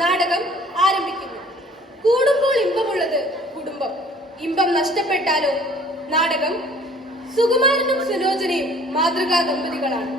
നാടകം ആരംഭിക്കുന്നു. കൂടുമ്പോൾ ഇമ്പമുള്ളത് കുടുംബം, ഇമ്പം നഷ്ടപ്പെട്ടാലോ നാടകം. സുകുമാരനും സുലോചനയും മാതൃകാ ദമ്പതികളാണ്.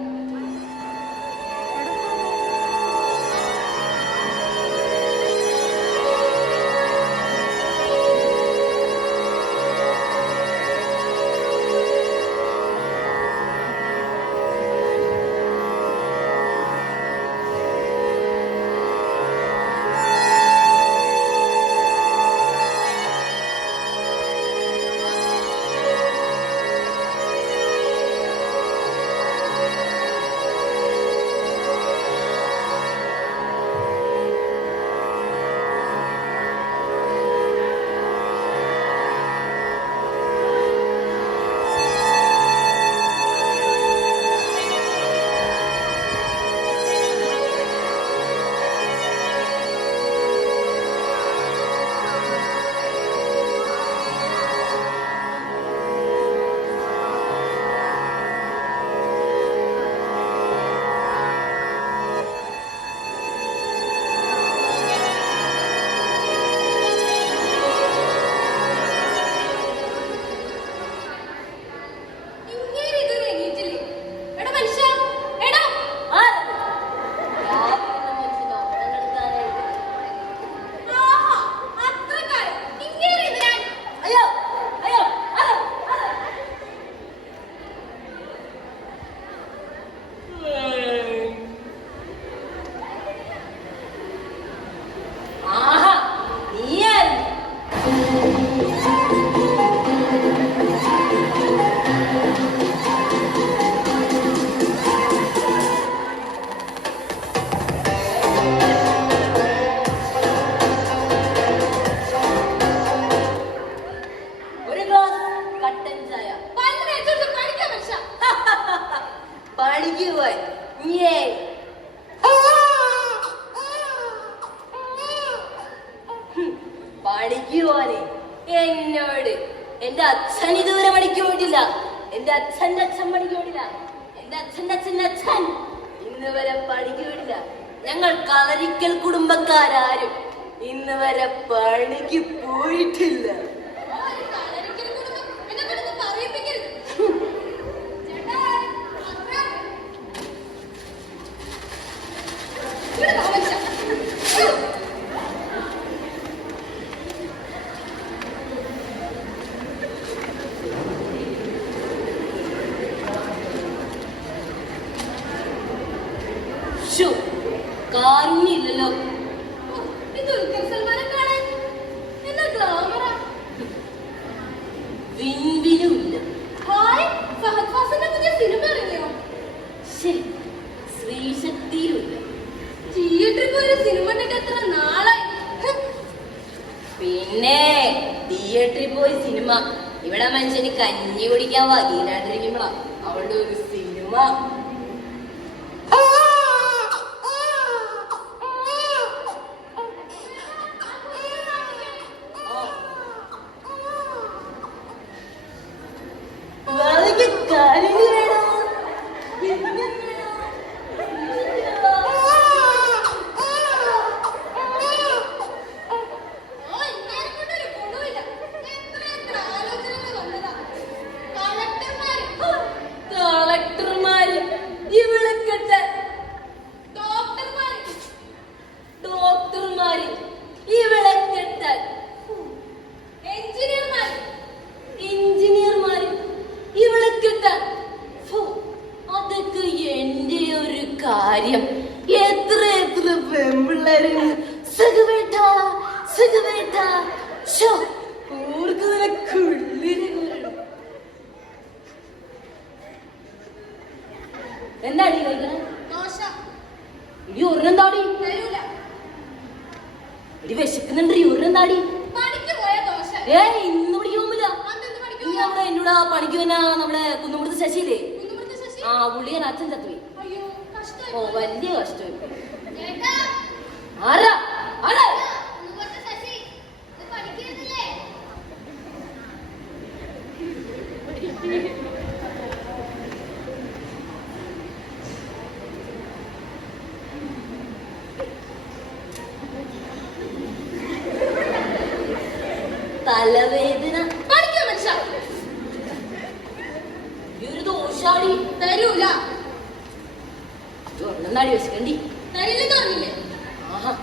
പഠിക്കുവാനെ എന്നോട് എന്റെ അച്ഛൻ ഇതുവരെ പഠിക്കാൻ പോയിട്ടില്ല. എന്റെ അച്ഛന്റെ അച്ഛൻ പഠിക്കാൻ പോയിട്ടില്ല. എന്റെ അച്ഛന്റെ അച്ഛന്റെ അച്ഛൻ ഇന്ന് വരെ പഠിക്കാൻ പോയിട്ടില്ല. ഞങ്ങൾ കളരിക്കൽ കുടുംബക്കാരും ഇന്ന് വരെ പണിക്ക് പോയിട്ടില്ല. കാരുണ്യമില്ലല്ലോ. വിൻവിനുമില്ല. ശ്രീശക്തിയിലുമില്ല. പിന്നെ തിയേറ്ററിൽ പോയി സിനിമ. ഇവിടെ മനുഷ്യന് കഞ്ഞി കുടിക്കാൻ വകയില്ലാണ്ടിരിക്കുമ്പോഴാ അവളുടെ ഒരു സിനിമ. എത്ര എത്ര പെമ്പിള്ളേര് എന്താടി ഇടി ഒരെണ്ണം താടി. ഇടി വിശക്കുന്നുണ്ട്. ഒരെണ്ണം താടി. ഇന്ന് പഠിക്കാൻ പോകില്ല. ഇനി നമ്മുടെ എന്നോട് ആ പണിക്ക് തന്നെ നമ്മുടെ കുന്നുമുടുത്ത് ശശിയില്ലേ, ആ പുള്ളിയൻ അച്ഛൻ ചത്തുപോയി. ഓ വലിയ കഷ്ടം. ആരാ ആരാ തലവേദന. പഠിക്കോ മനുഷ്യ. ഈ ഒരു ദോഷാടി തരൂല. ഒന്നാടി വെച്ചിട്ടണ്ടി തരില്ലെന്ന് പറഞ്ഞില്ലേ? ആഹാ.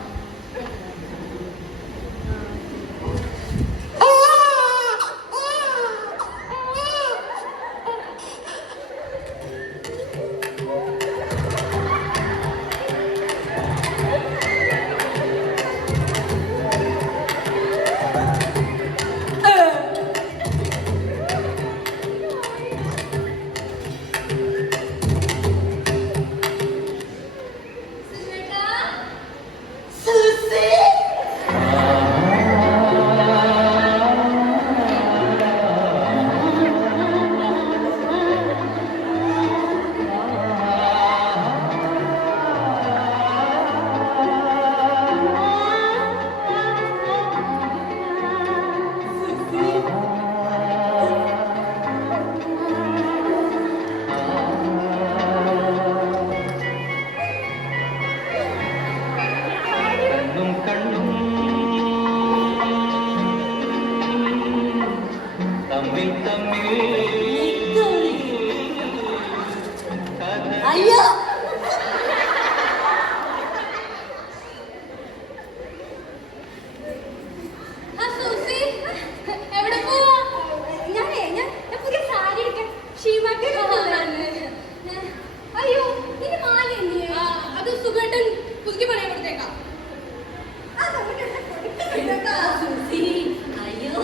അയ്യോ എവിടെ പോവാ? ഞാൻ പുതിയ സാരി എടുക്കാൻ ഷീമാക്ക്. അയ്യോ നിന്റെ മാല എന്തിയെ? അത് സുഖേട്ടൻ പുതുക്കി പണയം കൊടുത്തേക്കാം. അയ്യോ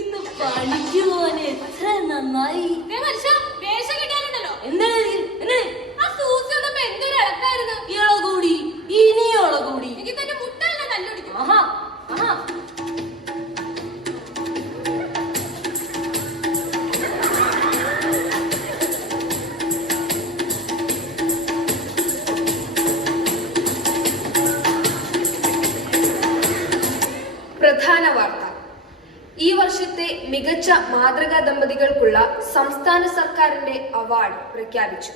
ഇന്ന് പണിക്ക് പോവാൻ എത്ര നന്നായി. വേഷം കിട്ടാനുണ്ടല്ലോ. എന്താണ് ആ സൂസി വന്നപ്പോ എന്തൊരു ഇളക്കായിരുന്നു. ഇളകൂടി ഇനി ഇളകൂടി. എനിക്ക് തന്നെ മുട്ടല്ല തല്ലുപിടിക്കും. ആഹാ ആഹാ. പ്രധാന വാർത്ത. ഈ വർഷത്തെ മികച്ച മാതൃകാ ദമ്പതികൾക്കുള്ള സംസ്ഥാന സർക്കാരിന്റെ അവാർഡ് പ്രഖ്യാപിച്ചു.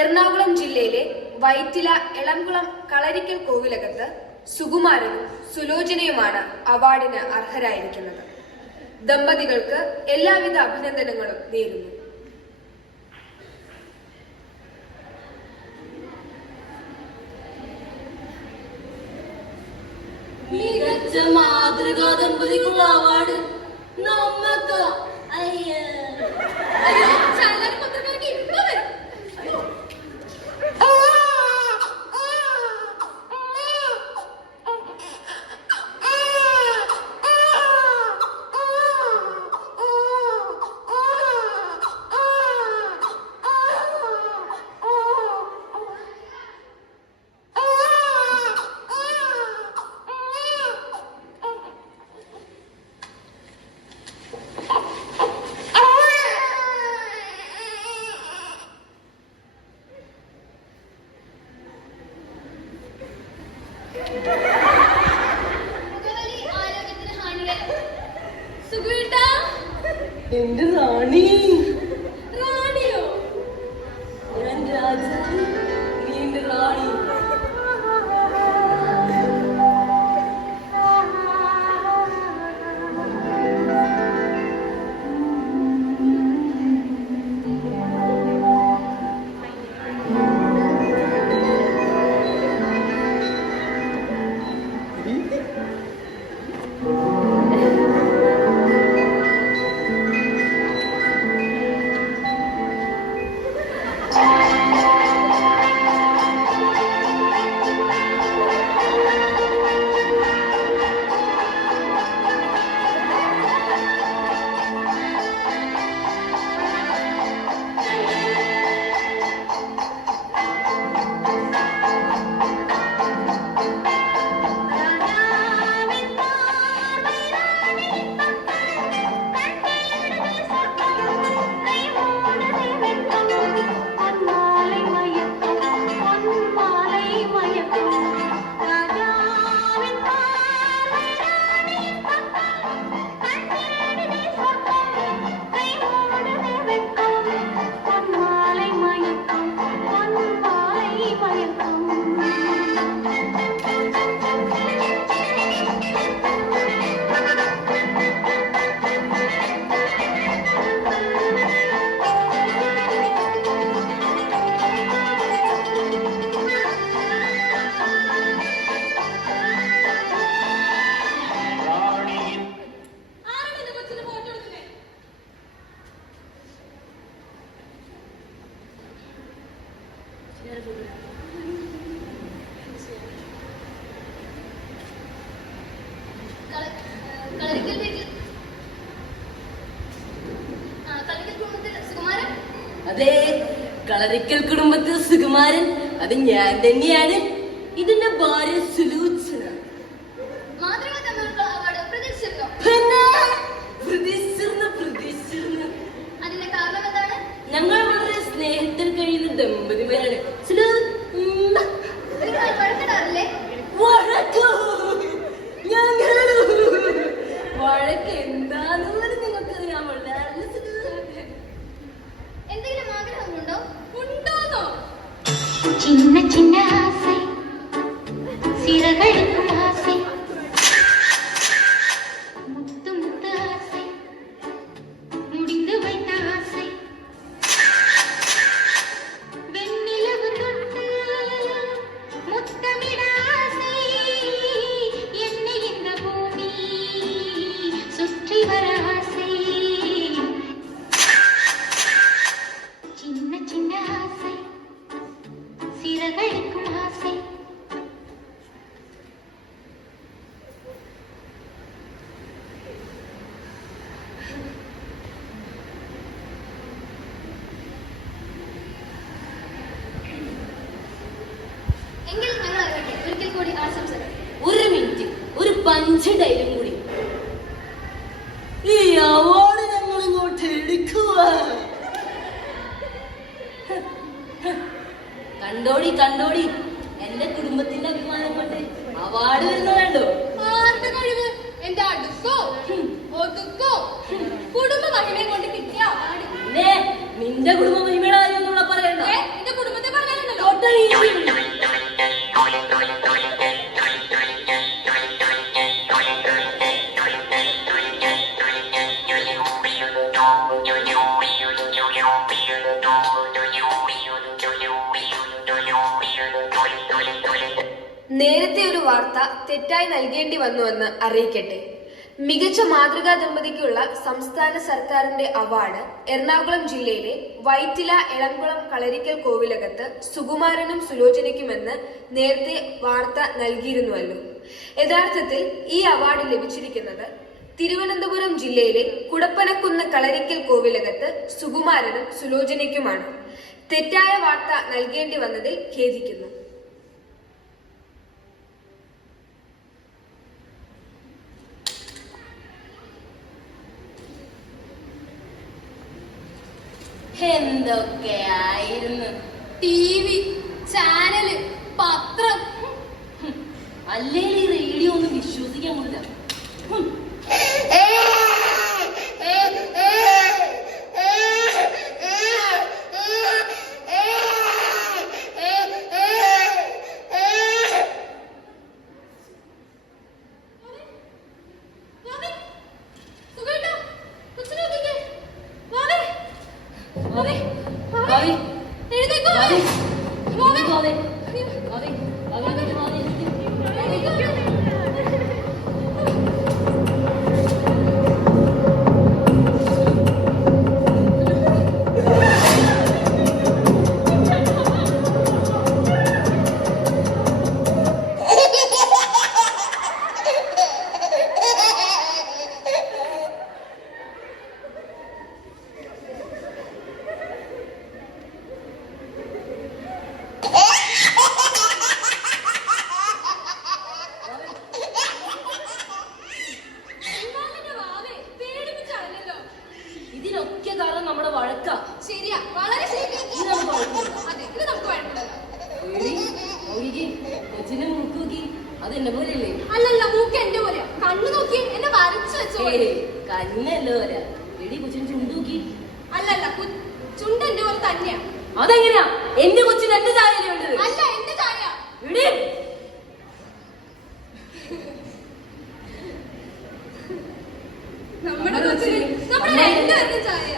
എറണാകുളം ജില്ലയിലെ വൈറ്റില എളംകുളം കളരിക്കൽ കോവിലകത്ത് സുകുമാരനും സുലോചനയുമാണ് അവാർഡിന് അർഹരായിരിക്കുന്നത്. ദമ്പതികൾക്ക് എല്ലാവിധ അഭിനന്ദനങ്ങളും നേരുന്നു. മികച്ച മാതൃകാ ദമ്പതിക്കുള്ള അവാർഡ് നമുക്ക്. അയ്യോ ചാനൽ പത്രക്കാർക്ക് ഇപ്പൊ വരും. സുഖേട്ടാ. എന്റെ റാണി. റാണിയോ? ഞാൻ രാജാവ്, നീ എന്റെ റാണി. കളരിക്കൽ വീട്ടിൽ കളരിക്കൽ കുടുംബത്തിൽ സുകുമാരൻ. അതെ, കളരിക്കൽ കുടുംബത്തിൽ സുകുമാരൻ അത് ഞാൻ തന്നെയാണ്. ഇതിന്റെ ഭാര്യ സുലോചന. മാതൃക തമ്മിലുള്ള അവാർഡ് പ്രതീക്ഷിച്ചിരുന്നോ? പ്രതീക്ഷിച്ചിരുന്നു. അതിന്റെ കാരണം എന്താണ്? ഞങ്ങൾ വളരെ സ്നേഹത്തിൽ കഴിയുന്ന ദമ്പതിമാരാണ്. നിങ്ങൾ വഴക്കിടാറില്ലേ? വഴക്ക് എന്താന്ന് പോലും നിങ്ങൾക്ക് അറിയാൻ പാടില്ല. എന്തെങ്കിലും ആഗ്രഹമുണ്ടോ? ഉണ്ടോന്നോ? சின்ன சின்ன ஆசை சிறகடிக்கும் ஆசை முத்து முத்து ஆசை முடிந்து வைத்த ஆசை வெண்ணிலவு தொட்டு முத்தமிட ஆசை என்னை இந்த பூமி சுற்றி வர ஆசை சின்ன சின்ன ஆசை சிறகடிக்கும் ஆசை എങ്കിൽ ഞങ്ങൾ അറിയട്ടെ. ഒരിക്കൽ കൂടി ആശംസകൾ. ഒരു മിനിറ്റ്, ഒരു പഞ്ച് ഡയലും കൂടി. ഈ അവാർഡ് ഞങ്ങൾ ഇങ്ങോട്ട് എടുക്കുക. കണ്ടോടി എന്റെ കുടുംബത്തിന്റെ അഭിമാനം കൊണ്ട് അവാർഡ് വരുന്നതല്ലോ. ആരുടെ കഴിവ്? എന്റെ അടുക്കോ ഒതുക്കോ കുടുംബ മഹിമയെ കൊണ്ട് കിട്ടിയ അവാർഡ്. പിന്നെ നിന്റെ കുടുംബ മഹിമയുടെ കാര്യം എന്നുള്ള പറയണ്ട. എന്റെ കുടുംബത്തെ പറയാനുണ്ടല്ലോ. നേരത്തെ ഒരു വാർത്ത തെറ്റായി നൽകേണ്ടി വന്നുവെന്ന് അറിയിക്കട്ടെ. മികച്ച മാതൃകാ ദമ്പതിക്കുള്ള സംസ്ഥാന സർക്കാരിന്റെ അവാർഡ് എറണാകുളം ജില്ലയിലെ വൈറ്റില എളംകുളം കളരിക്കൽ കോവിലകത്ത് സുകുമാരനും സുലോചനയ്ക്കുമെന്ന് നേരത്തെ വാർത്ത നൽകിയിരുന്നുവല്ലോ. യഥാർത്ഥത്തിൽ ഈ അവാർഡ് ലഭിച്ചിരിക്കുന്നത് തിരുവനന്തപുരം ജില്ലയിലെ കുടപ്പനക്കുന്ന് കളരിക്കൽ കോവിലകത്ത് സുകുമാരനും സുലോചനയ്ക്കുമാണ്. തെറ്റായ വാർത്ത നൽകേണ്ടി വന്നതിൽ ഖേദിക്കുന്നു. എന്തൊക്കെയായിരുന്നു. TV, ചാനല്, പത്രം. അല്ലെങ്കിൽ ഈ റേഡിയോ ഒന്നും വിശ്വസിക്കാൻ പറ്റില്ല. ഇതിനൊക്കെ കാരണം നമ്മുടെ വഴക്കാ. ശരിയാ, വളരെ ശരിയാ. ഇത് നമുക്ക് വഴക്കില്ല. അതെ, ഇത് നമുക്ക് വഴക്കില്ലല്ലോ. കൊച്ചിന്റെ മൂക്ക് നോക്കി, അത് എന്നെ പോലെയല്ലേ? അല്ലല്ല, മൂക്ക് എന്റെ പോലെയാ. കണ്ണു നോക്കി എന്നെ വരച്ചു വെച്ചോ. കണ്ണല്ലോ പോരാ. എടി കൊച്ചിന് ചുണ്ട് നോക്കി. അല്ലല്ല, ചുണ്ട് എന്റെ പോലെ തന്നെയാ. അതെങ്ങനെയാ? എന്റെ കൊച്ചിന് എന്റെ ചായല്ലേ വേണ്ടത്? അല്ല, എന്റെ ചായ. എടി നമ്മുടെ കൊച്ചിന് നമ്മുടെ രണ്ടുപേരുടെ ചായ.